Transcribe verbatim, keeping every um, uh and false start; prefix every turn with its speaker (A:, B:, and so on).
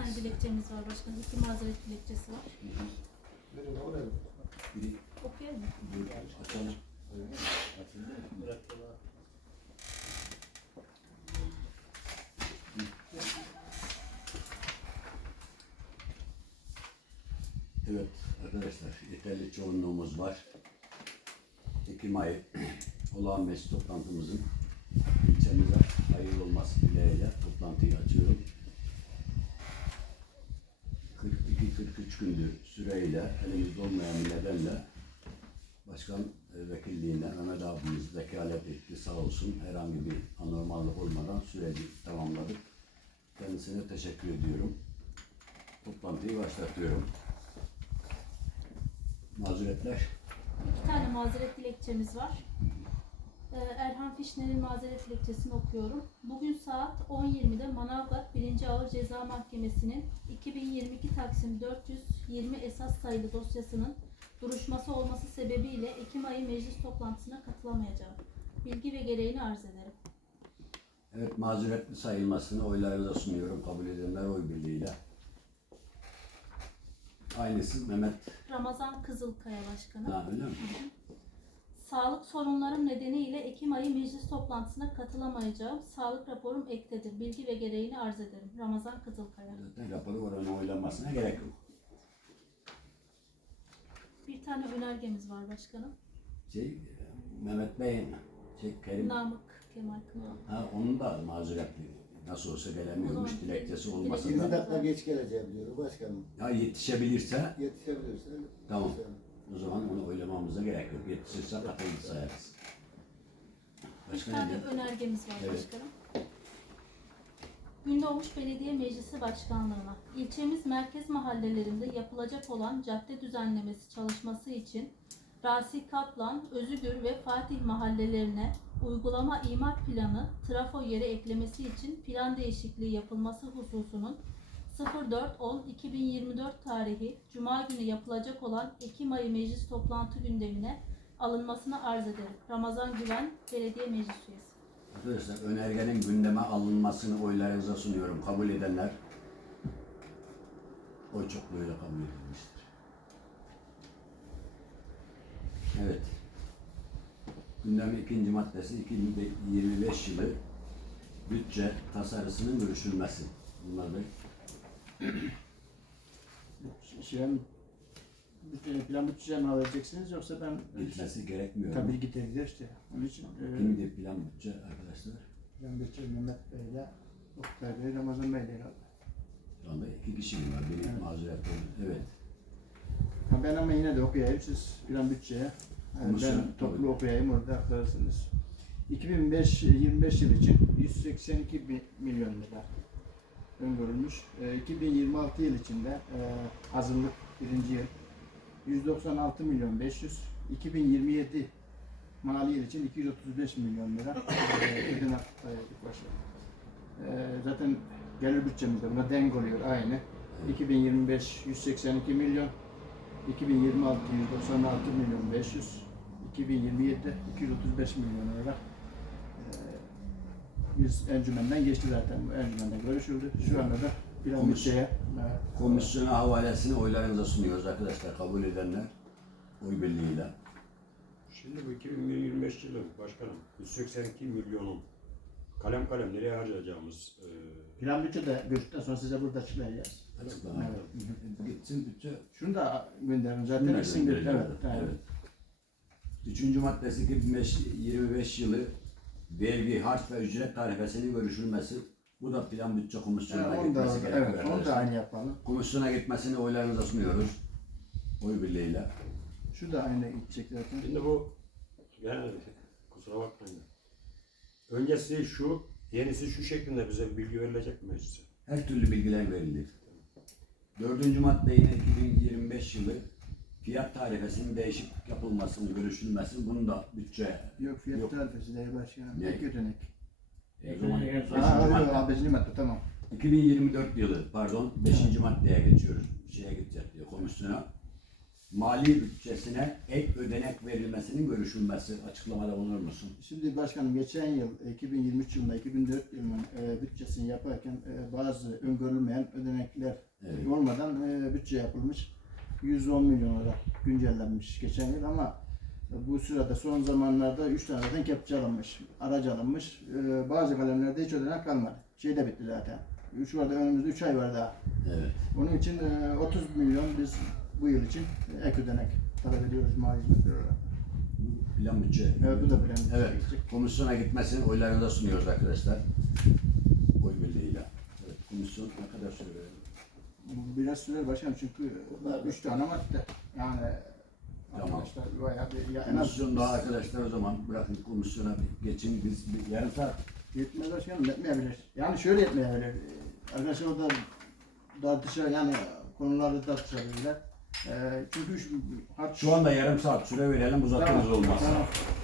A: tane dilekçemiz var başkanım. İki mazeret dilekçesi var.
B: Verin oraya.
C: Biri
A: Okuyalım mı?
C: açalım. Evet arkadaşlar, yeterli çoğunluğumuz var. Ekim ayı olağan meclis toplantımızın ilçemize hayırlı olması dileğiyle toplantıyı açıyorum. kırk iki kırk üç gündür süreyle elimizde olmayan bir nedenle başkan e, vekilliğine Mehmet abimiz vekalet etti, sağ olsun, herhangi bir anormallik olmadan süreci tamamladık. Kendisine teşekkür ediyorum. Toplantıyı başlatıyorum. Mazuretler.
A: İki tane mazeret dilekçemiz var. Ee, Erhan Fişner'in mazeret dilekçesini okuyorum. Bugün saat on yirmide Manavgat birinci Ağır Ceza Mahkemesi'nin iki bin yirmi iki Taksim dört yüz yirmi esas sayılı dosyasının duruşması olması sebebiyle Ekim ayı meclis toplantısına katılamayacağım. Bilgi ve gereğini arz ederim.
C: Evet, mazuretli sayılmasını oylarınıza sunuyorum. Kabul edenler oy birliğiyle. Aynısı Mehmet.
A: Ramazan Kızılkaya Başkanı.
C: Ha, öyle mi?
A: Hı hı. Sağlık sorunlarım nedeniyle Ekim ayı meclis toplantısına katılamayacağım. Sağlık raporum ektedir. Bilgi ve gereğini arz ederim. Ramazan Kızılkaya.
C: Zaten raporu oranın oylanmasına gerek yok.
A: Bir tane önergemiz var başkanım.
C: Şey, Mehmet Bey'in, şey, Kerim,
A: Namık Kemal Kınalı.
C: ha, onun da mazuretli. Nasıl olsa gelemiyormuş,
A: O zaman
C: dilekçesi
A: dilekçe-
C: olmasa
B: yirmi
C: da.
B: dakika geç geleceğim diyor başkanım.
C: Ya yetişebilirse,
B: Yetişebilirse.
C: tamam.
B: başkanım.
C: O zaman onu oylamamıza gerek yok. Yetişirse katıldı sayarız.
A: Bir
C: Başka
A: tane
C: ne?
A: önergemiz var
C: Evet.
A: başkanım. Gündoğmuş Belediye Meclisi Başkanlığı'na ilçemiz merkez mahallelerinde yapılacak olan cadde düzenlemesi çalışması için Rasi Kaplan, Özügür ve Fatih mahallelerine uygulama imar planı trafo yeri eklemesi için plan değişikliği yapılması hususunun sıfır dört on iki bin yirmi dört tarihi Cuma günü yapılacak olan Ekim ayı meclis toplantı gündemine alınmasını arz ederim. Ramazan Güven, Belediye Meclis Üyesi.
C: Arkadaşlar, önergenin gündeme alınmasını oylarınıza sunuyorum. Kabul edenler oy çokluğuyla kabul edilmiştir. Evet. Gündemin ikinci maddesi iki bin yirmi beş yılı bütçe tasarısının görüşülmesi. Bunlar da
D: Şey, bütün plan bütçe mi vereceksiniz yoksa ben
C: gitmesi gerekmiyor.
D: tabii gidebilir işte. Onun için e,
C: Kimdi plan bütçe arkadaşlar?
D: plan bütçe Mehmet Bey'le Oktay Bey, Ramazan Bey'le herhalde.
C: Şu anda iki kişi mi var? Biri
D: Evet.
C: mazeret oldu. Evet.
D: Ha, ben ama yine de okuyayım, siz plan bütçeye. Yani
C: Komisyon,
D: ben toplu
C: tabii.
D: okuyayım, orada aktarırsınız. iki bin yirmi beş yıl için yüz seksen iki bi- milyon lira öngörülmüş. E, iki bin yirmi altı yıl içinde e, hazırlık birinci yıl yüz doksan altı milyon beş yüz. iki bin yirmi yedi mali yıl için iki yüz otuz beş milyon lira e, ödenek ayırdık başına. E, zaten gelir bütçemizde buna denk oluyor aynı. iki bin yirmi beş yüz seksen iki milyon, iki bin yirmi altı yüz doksan altı milyon beş yüz, iki bin yirmi yedi iki yüz otuz beş milyon lira. Ee, Biz encümenden geçti zaten, bu encümenden görüşüldü. Şu anda da plan
C: Komis-
D: bütçeye
C: Komisyona havalesini oylarınıza sunuyoruz arkadaşlar. Kabul edenler oy birliğiyle.
E: Şimdi bu iki bin yirmi beş yılı başkanım yüz seksen iki milyonun kalem kalem nereye harcayacağımız e,
D: plan bütçe de görüştükten sonra size burada açıklayacağız.
C: Açıklama.
D: Evet.
C: Gitsin bütçe.
D: Şunu da gönderin zaten
C: Şunu da
D: ikisini bir,
C: göndereceğim.
D: evet, evet.
C: Evet. Üçüncü maddesi iki bin yirmi beş yılı vergi, harç ve ücret tarifesinin görüşülmesi. Bu da plan bütçe komisyonuna
D: Yani onu da,
C: gitmesi gerekiyor
D: evet, onu da
C: arkadaşlar.
D: aynı yapalım.
C: Komisyona gitmesini oylarınıza sunuyoruz. Oy birliğiyle.
D: Şu da aynı gidecek zaten.
E: şimdi bu yani kusura bakmayın. Öncesi şu, yenisi şu şeklinde bize bilgi verilecek mi meclise?
C: Her türlü bilgiler verilir. Dördüncü madde yine iki bin yirmi beş yılı fiyat tarifesinin değişiklik yapılmasını, görüşülmesi. Bunu da bütçe.
D: Yok fiyat
C: Yok.
D: tarifesi değil başkanım.
C: Ne?
D: Ek ödenek.
C: E, o zaman beşinci
D: Aa,
C: madde.
D: yok, beşinci madde tamam.
C: iki bin yirmi dört yılı pardon beşinci maddeye geçiyoruz. Şeye gidecek diyor komisyona. mali bütçesine ek ödenek verilmesinin görüşülmesi. Açıklamada bulunur musun?
D: Şimdi başkanım geçen yıl iki bin yirmi üç yılında iki bin dört yılının e, bütçesini yaparken e, bazı öngörülmeyen ödenekler
C: Evet.
D: olmadan e, bütçe yapılmış. yüz on milyon olarak güncellenmiş geçen yıl ama bu sırada son zamanlarda üç tane zaten kepçe alınmış, aracı alınmış. E, bazı kalemlerde hiç ödenek kalmadı. Şey de bitti zaten. Şu anda önümüzde üç ay var daha.
C: Evet.
D: Onun için e, otuz milyon biz bu yıl için ek ödenek talep ediyoruz mali hizmetler olarak.
C: Plan bütçe.
D: Evet, bu da plan bütçe
C: Evet.
D: geçecek.
C: Komisyona gitmesini oylarında sunuyoruz arkadaşlar. Oy birliğiyle. Evet. Komisyon ne kadar süre verir?
D: Bu biraz sürer başkanım çünkü üç tane madde. Yani
C: Tamam.
D: arkadaşlar bayağı bir ya en az
C: Komisyonda arkadaşlar o zaman bırakın komisyona bir geçin biz bir yarım saat.
D: yetmez başkanım yetmeyebilir. Yani şöyle yetmeyebilir. Arkadaşlar orada tartışa yani konularda tartışabilirler. Ee, çünkü üç harç
C: Şu anda yarım saat süre verelim uzatırız
D: Tamam,
C: olmaz.
D: tamam.